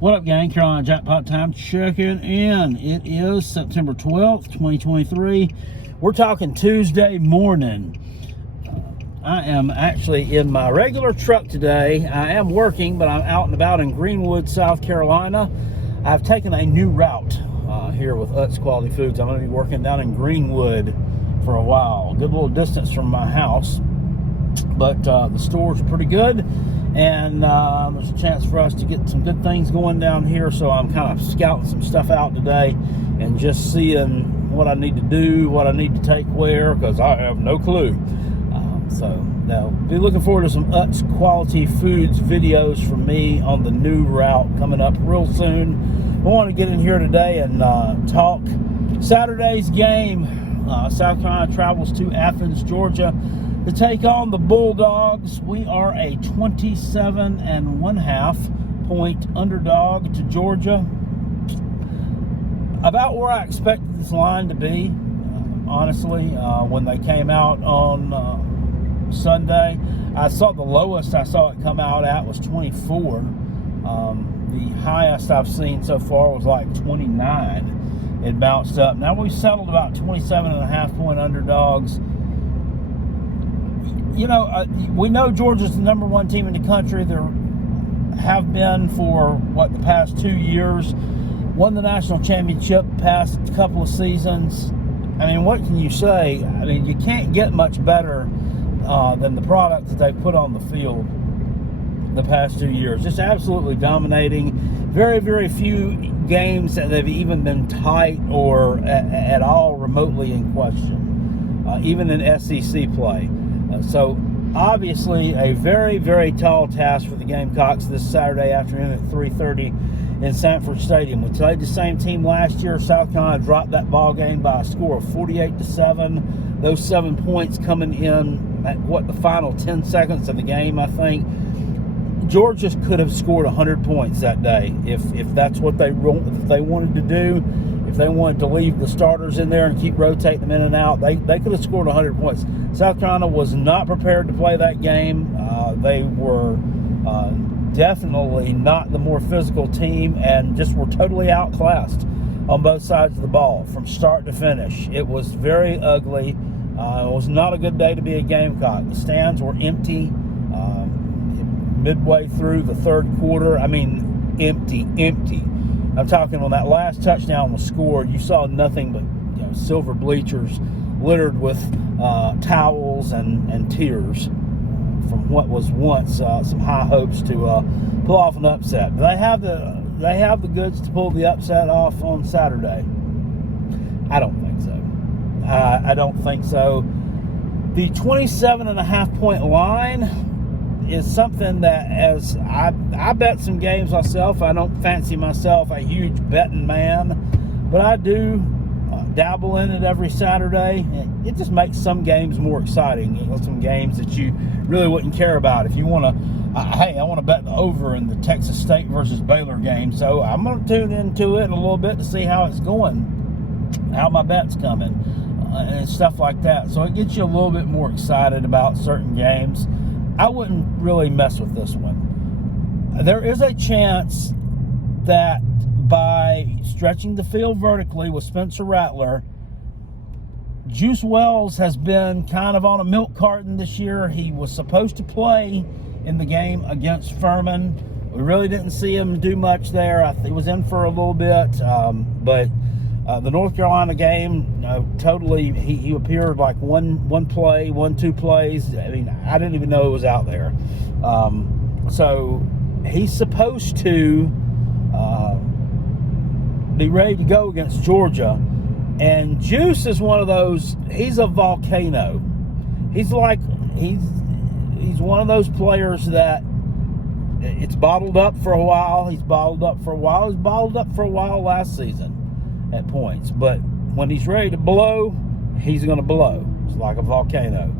What up, gang? Carolina Jackpot time checking in. It is September 12th, 2023. We're talking Tuesday morning. I am actually in my regular truck today. I am working, but I'm out and about in Greenwood, South Carolina. I've taken a new route here with Utz Quality Foods. I'm going to be working down in Greenwood for a while. Good little distance from my house, but the stores are pretty good. And there's a chance for us to get some good things going down here, so I'm kind of scouting some stuff out today and just seeing what I need to do, what I need to take where, because I have no clue. So now, be looking forward to some Utz Quality Foods videos from me on the new route coming up real soon. I want to get in here today and talk Saturday's game. South Carolina travels to Athens, Georgia, to take on the Bulldogs. We are a 27.5 point underdog to Georgia. About where I expected this line to be, honestly. When they came out on Sunday, I saw the lowest I saw it come out at was 24. The highest I've seen so far was like 29. It bounced up. Now we've settled about 27.5 point underdogs. You know, we know Georgia's the number one team in the country. They have been for, the past 2 years. Won the national championship past couple of seasons. I mean, what can you say? I mean, you can't get much better than the product that they put on the field the past 2 years. Just absolutely dominating. Very, very few games that they've even been tight or at all remotely in question, even in SEC play. So obviously a very, very tall task for the Gamecocks this Saturday afternoon at 3:30 in Sanford Stadium. We played the same team last year. South Carolina dropped that ball game by a score of 48-7. Those 7 points coming in at the final 10 seconds of the game, I think. Georgia could have scored 100 points that day if that's what they wanted to do. If they wanted to leave the starters in there and keep rotating them in and out, they could have scored 100 points. South Carolina was not prepared to play that game. They were definitely not the more physical team and just were totally outclassed on both sides of the ball from start to finish. It was very ugly. It was not a good day to be a Gamecock. The stands were empty midway through the third quarter. I mean, empty. I'm talking when that last touchdown was scored, you saw nothing but silver bleachers littered with towels and tears from what was once some high hopes to pull off an upset. But they have the goods to pull the upset off on Saturday. I don't think so. I don't think so. The 27.5 point line is something that, as I bet some games myself. I don't fancy myself a huge betting man, but I do dabble in it every Saturday. It just makes some games more exciting. Some games that you really wouldn't care about if you want to. Hey, I want to bet the over in the Texas State versus Baylor game, so I'm going to tune into it a little bit to see how it's going, how my bet's coming, and stuff like that. So it gets you a little bit more excited about certain games. I wouldn't really mess with this one. There is a chance that by stretching the field vertically with Spencer Rattler, Juice Wells has been kind of on a milk carton this year. He was supposed to play in the game against Furman. We really didn't see him do much there. He was in for a little bit, but the North Carolina game, totally, he appeared like one play, 2 plays. I mean, I didn't even know it was out there. So he's supposed to be ready to go against Georgia. And Juice is one of those, he's a volcano. He's one of those players that it's bottled up for a while. He's bottled up for a while last season at points, but when he's ready to blow, he's going to blow. It's like a volcano.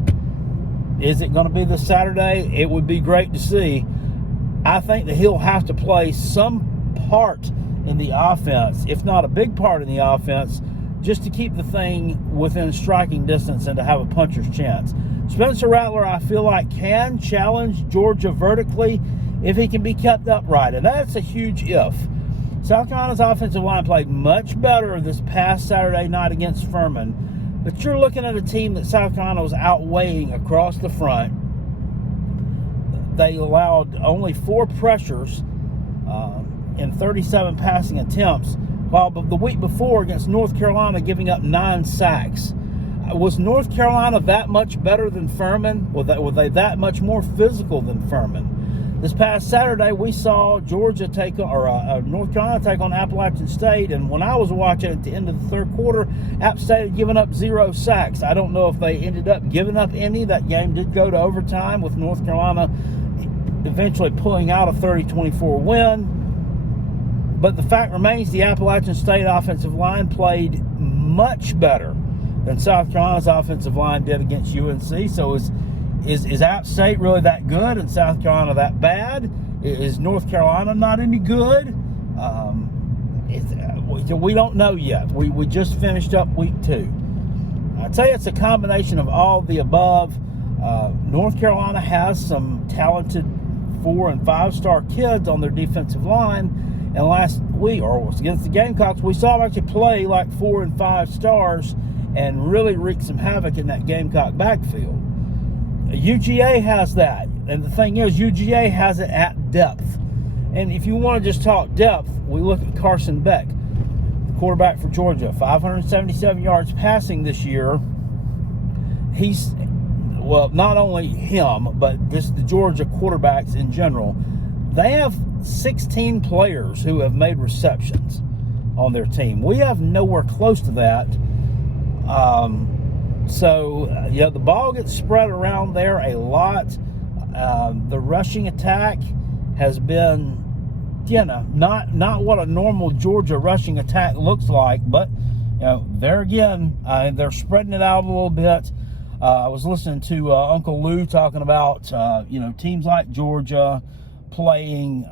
Is it going to be this Saturday? It would be great to see. I think that he'll have to play some part in the offense, if not a big part in the offense, just to keep the thing within striking distance and to have a puncher's chance. Spencer Rattler, I feel like, can challenge Georgia vertically if he can be kept upright. And that's a huge if. South Carolina's offensive line played much better this past Saturday night against Furman, but you're looking at a team that South Carolina was outweighing across the front. They allowed only 4 pressures in 37 passing attempts, while the week before against North Carolina giving up 9 sacks. Was North Carolina that much better than Furman? Were they that much more physical than Furman? This past Saturday, we saw Georgia North Carolina take on Appalachian State, and when I was watching at the end of the third quarter, App State had given up 0 sacks. I don't know if they ended up giving up any. That game did go to overtime with North Carolina eventually pulling out a 30-24 win. But the fact remains, the Appalachian State offensive line played much better than South Carolina's offensive line did against UNC. So is App State really that good and South Carolina that bad? Is North Carolina not any good? We don't know yet. We just finished up week 2. I tell you, it's a combination of all the above. North Carolina has some talented 4- and 5-star kids on their defensive line. And last week, or against the Gamecocks, we saw them actually play like 4 and 5 stars and really wreak some havoc in that Gamecock backfield. UGA has that. And the thing is, UGA has it at depth. And if you want to just talk depth, we look at Carson Beck, the quarterback for Georgia, 577 yards passing this year. Not only him, but the Georgia quarterbacks in general, they have 16 players who have made receptions on their team. We have nowhere close to that. The ball gets spread around there a lot. The rushing attack has been, not what a normal Georgia rushing attack looks like, but there again, they're spreading it out a little bit. I was listening to Uncle Lou talking about teams like Georgia playing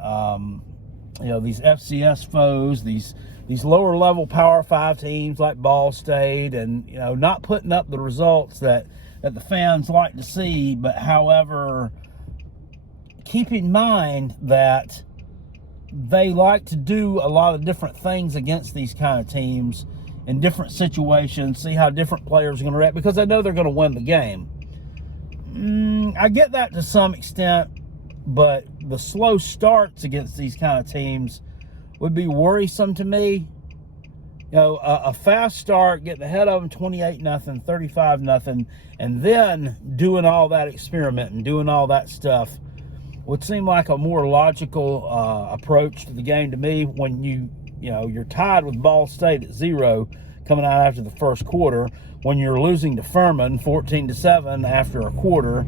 these FCS foes, these lower level Power 5 teams like Ball State, and not putting up the results that the fans like to see. But however, keep in mind that they like to do a lot of different things against these kind of teams in different situations, see how different players are going to react, because they know they're going to win the game. I get that to some extent, but the slow starts against these kind of teams would be worrisome to me. A fast start, getting ahead of them 28-0, 35-0, and then doing all that experiment and doing all that stuff would seem like a more logical approach to the game to me. When you're tied with Ball State at 0 coming out after the first quarter, when you're losing to Furman 14-7 after a quarter,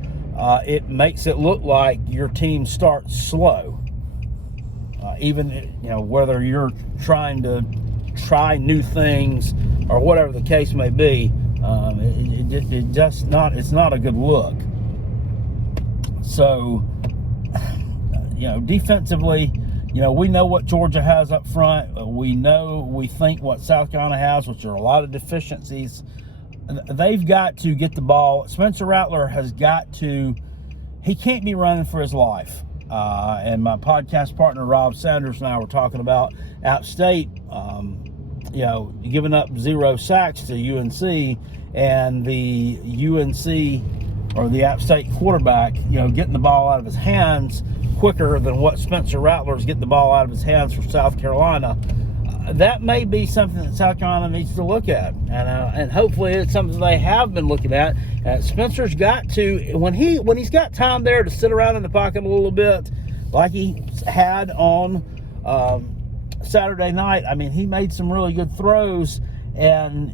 it makes it look like your team starts slow. Even whether you're trying to try new things or whatever the case may be, it's not a good look. So, defensively, we know what Georgia has up front. We think what South Carolina has, which are a lot of deficiencies. They've got to get the ball. Spencer Rattler he can't be running for his life. And my podcast partner, Rob Sanders, and I were talking about App State, giving up 0 sacks to UNC, and the UNC or the App State quarterback, getting the ball out of his hands quicker than what Spencer Rattler's getting the ball out of his hands for South Carolina. That may be something that South Carolina needs to look at, and hopefully it's something they have been looking at. Spencer's got to, when he's got time there to sit around in the pocket a little bit, like he had on Saturday night. I mean, he made some really good throws, and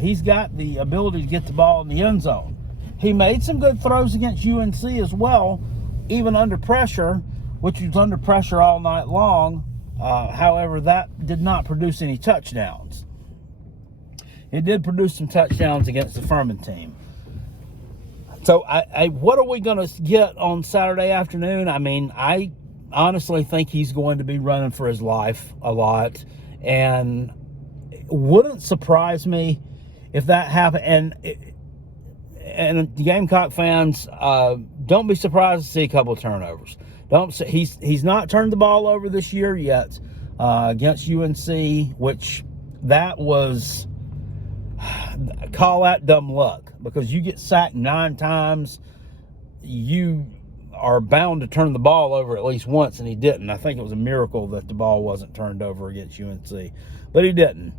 he's got the ability to get the ball in the end zone. He made some good throws against UNC as well, even under pressure, which was under pressure all night long. However, that did not produce any touchdowns. It did produce some touchdowns against the Furman team. So, what are we going to get on Saturday afternoon? I mean, I honestly think he's going to be running for his life a lot. And it wouldn't surprise me if that happened. And the Gamecock fans, don't be surprised to see a couple of turnovers. He's not turned the ball over this year yet against UNC, which that was, call that dumb luck, because you get sacked 9 times, you are bound to turn the ball over at least once, and he didn't. I think it was a miracle that the ball wasn't turned over against UNC, but he didn't.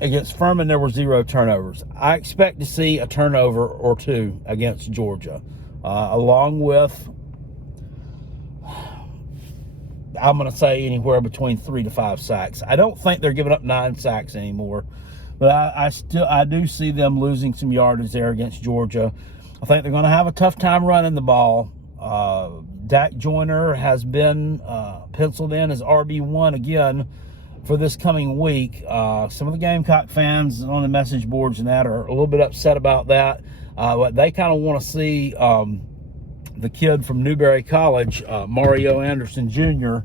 Against Furman, there were 0 turnovers. I expect to see a turnover or 2 against Georgia, along with, I'm going to say, anywhere between 3 to 5 sacks. I don't think they're giving up 9 sacks anymore, but I do see them losing some yardage there against Georgia. I think they're going to have a tough time running the ball. Dak Joyner has been penciled in as RB1 again for this coming week. Some of the Gamecock fans on the message boards and that are a little bit upset about that. But they kind of want to see the kid from Newberry College, Mario Anderson Jr.,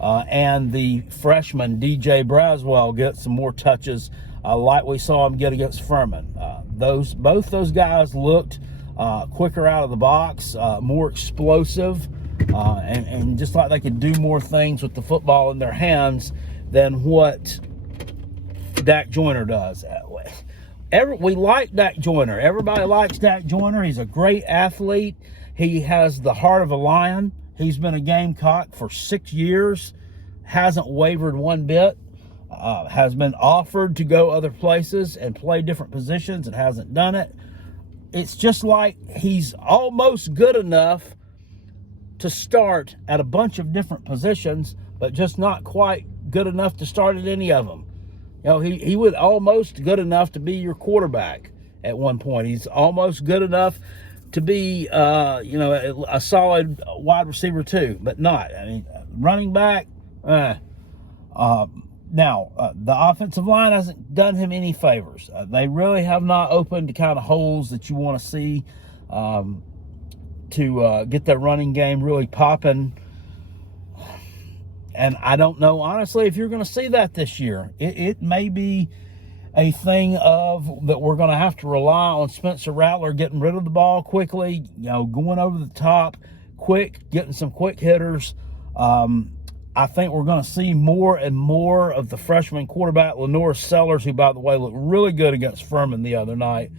and the freshman DJ Braswell get some more touches like we saw him get against Furman. Both those guys looked quicker out of the box, more explosive, and just like they could do more things with the football in their hands than what Dak Joyner does. We like Dak Joyner. Everybody likes Dak Joyner. He's a great athlete. He has the heart of a lion. He's been a Gamecock for 6 years, hasn't wavered one bit, has been offered to go other places and play different positions and hasn't done it. It's just like he's almost good enough to start at a bunch of different positions, but just not quite good enough to start at any of them. You know, he was almost good enough to be your quarterback at one point. He's almost good enough to be, a solid wide receiver too, but not. I mean, running back, Now, the offensive line hasn't done him any favors. They really have not opened the kind of holes that you want to see to get their running game really popping. And I don't know, honestly, if you're going to see that this year. It may be a thing of that we're going to have to rely on Spencer Rattler getting rid of the ball quickly, going over the top quick, getting some quick hitters. I think we're going to see more and more of the freshman quarterback, Lenore Sellers, who, by the way, looked really good against Furman the other night.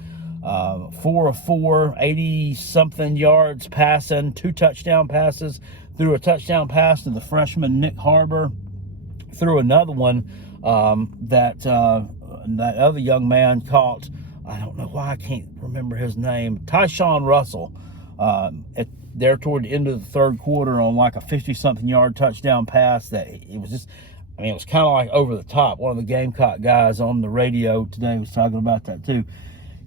4 of 4, 80-something yards passing, 2 touchdown passes, threw a touchdown pass to the freshman Nick Harbor, threw another one that other young man caught. I don't know why I can't remember his name. Tyshawn Russell. There toward the end of the third quarter on like a 50-something yard touchdown pass that it was kind of like over the top. One of the Gamecock guys on the radio today was talking about that too.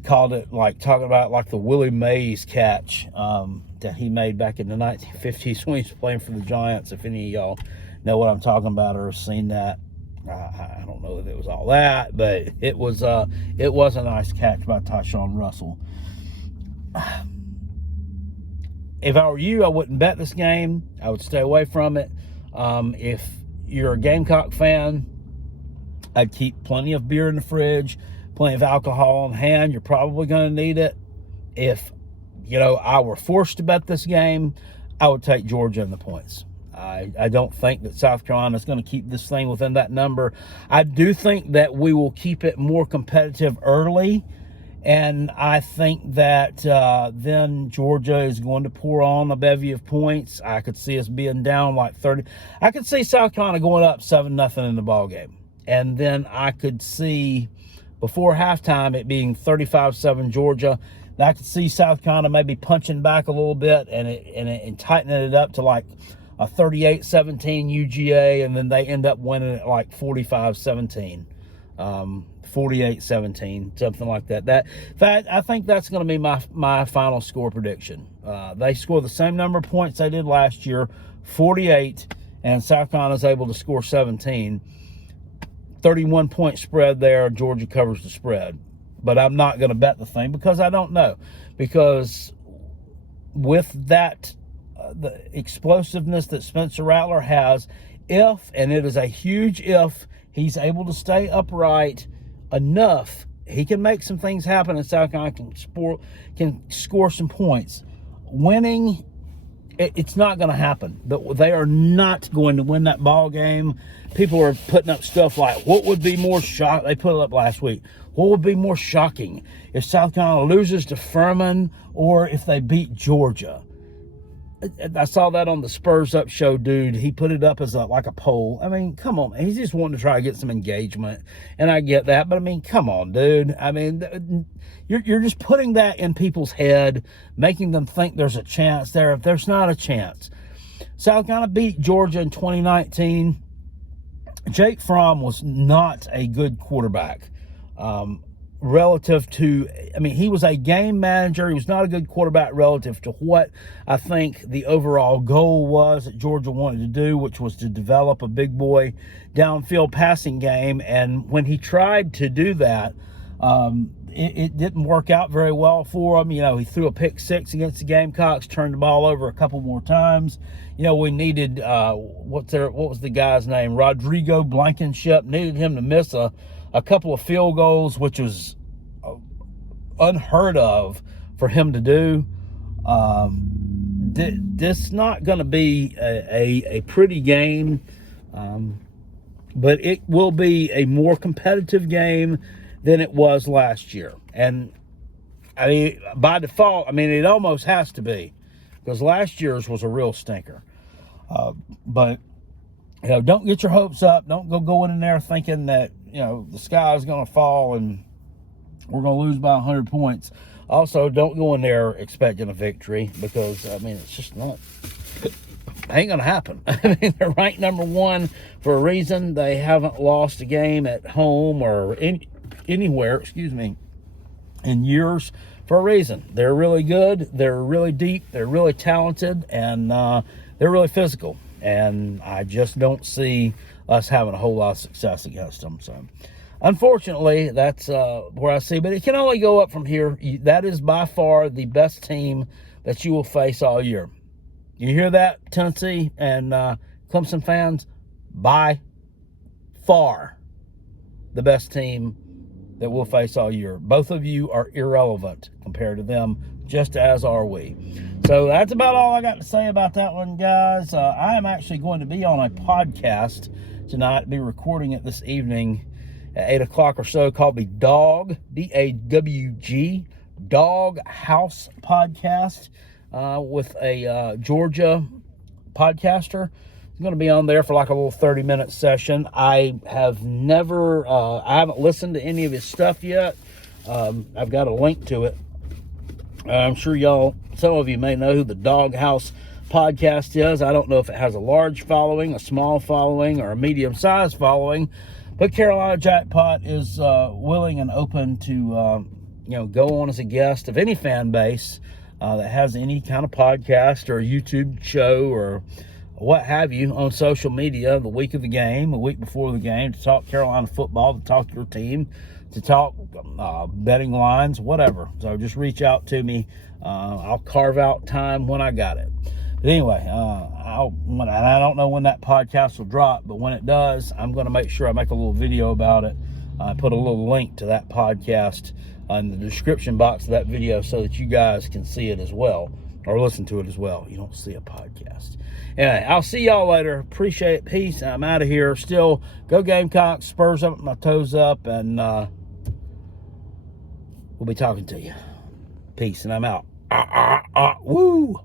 Called it talking about the Willie Mays catch that he made back in the 1950s when he was playing for the Giants. If any of y'all know what I'm talking about or have seen that, I don't know if it was all that, but it was a nice catch by Tyshawn Russell. If I were you, I wouldn't bet this game. I would stay away from it. If you're a Gamecock fan, I'd keep plenty of beer in the fridge, plenty of alcohol on hand. You're probably going to need it. If, I were forced to bet this game, I would take Georgia in the points. I don't think that South Carolina is going to keep this thing within that number. I do think that we will keep it more competitive early. And I think that then Georgia is going to pour on a bevy of points. I could see us being down 30. I could see South Carolina going up 7-0 in the ball game. And then I could see before halftime it being 35-7 Georgia. I could see South Carolina maybe punching back a little bit and tightening it up to a 38-17 UGA, and then they end up winning it 45-17. 48-17, something like that. I think that's going to be my final score prediction. They score the same number of points they did last year, 48, and South Carolina is able to score 17. 31-point spread there. Georgia covers the spread. But I'm not going to bet the thing because I don't know. Because with that, the explosiveness that Spencer Rattler has, if, and it is a huge if, he's able to stay upright enough, he can make some things happen, and South Carolina can score some points. Winning It's not going to happen. They are not going to win that ball game. People are putting up stuff like, what would be more shocking? They put it up last week. What would be more shocking if South Carolina loses to Furman or if they beat Georgia? I saw that on the Spurs Up show, dude. He put it up as like a poll. I mean, come on. He's just wanting to try to get some engagement, and I get that. But, I mean, come on, dude. I mean, you're just putting that in people's head, making them think there's a chance there if there's not a chance. South Carolina beat Georgia in 2019. Jake Fromm was not a good quarterback. Relative to, I mean, he was a game manager. He was not a good quarterback relative to what I think the overall goal was that Georgia wanted to do, which was to develop a big boy downfield passing game. And when he tried to do that, it didn't work out very well for him. You know, he threw a pick six against the Gamecocks, turned the ball over a couple more times. You know, we needed, what was the guy's name? Rodrigo Blankenship. Needed him to miss a couple of field goals, which was unheard of for him to do. This not going to be a pretty game, but it will be a more competitive game than it was last year. And I mean, by default, I mean, it almost has to be, because last year's was a real stinker. But, you know, don't get your hopes up. Don't go in there thinking that, you know, the sky is going to fall and we're going to lose by 100 points. Also, don't go in there expecting a victory, because, I mean, it's just not, ain't going to happen. I mean, they're ranked number one for a reason. They haven't lost a game at home or anywhere, in years for a reason. They're really good. They're really deep. They're really talented, and they're really physical. And I just don't see us having a whole lot of success against them. So, unfortunately, that's where I see. But it can only go up from here. That is by far the best team that you will face all year. You hear that, Tennessee and Clemson fans? By far the best team that we'll face all year. Both of you are irrelevant compared to them, just as are we. So that's about all I got to say about that one, guys. I am actually going to be on a podcast tonight, be recording it this evening at 8 o'clock or so, called the Dawg, D-A-W-G, Dawg House Podcast, with a Georgia podcaster. I'm going to be on there for like a little 30-minute session. I haven't listened to any of his stuff yet. I've got a link to it. I'm sure some of you may know who the Dawg House Podcast is. I don't know if it has a large following, a small following, or a medium-sized following, but Carolina Jackpot is willing and open to go on as a guest of any fan base that has any kind of podcast or YouTube show or what have you on social media the week of the game, the week before the game, to talk Carolina football, to talk your team, to talk betting lines, whatever. So just reach out to me. I'll carve out time when I got it. But anyway, I don't know when that podcast will drop, but when it does, I'm going to make sure I make a little video about it. I put a little link to that podcast in the description box of that video so that you guys can see it as well, or listen to it as well. You don't see a podcast. Anyway, I'll see y'all later. Appreciate it. Peace. I'm out of here. Still, go Gamecocks. Spurs up, my toes up, and we'll be talking to you. Peace, and I'm out. Woo!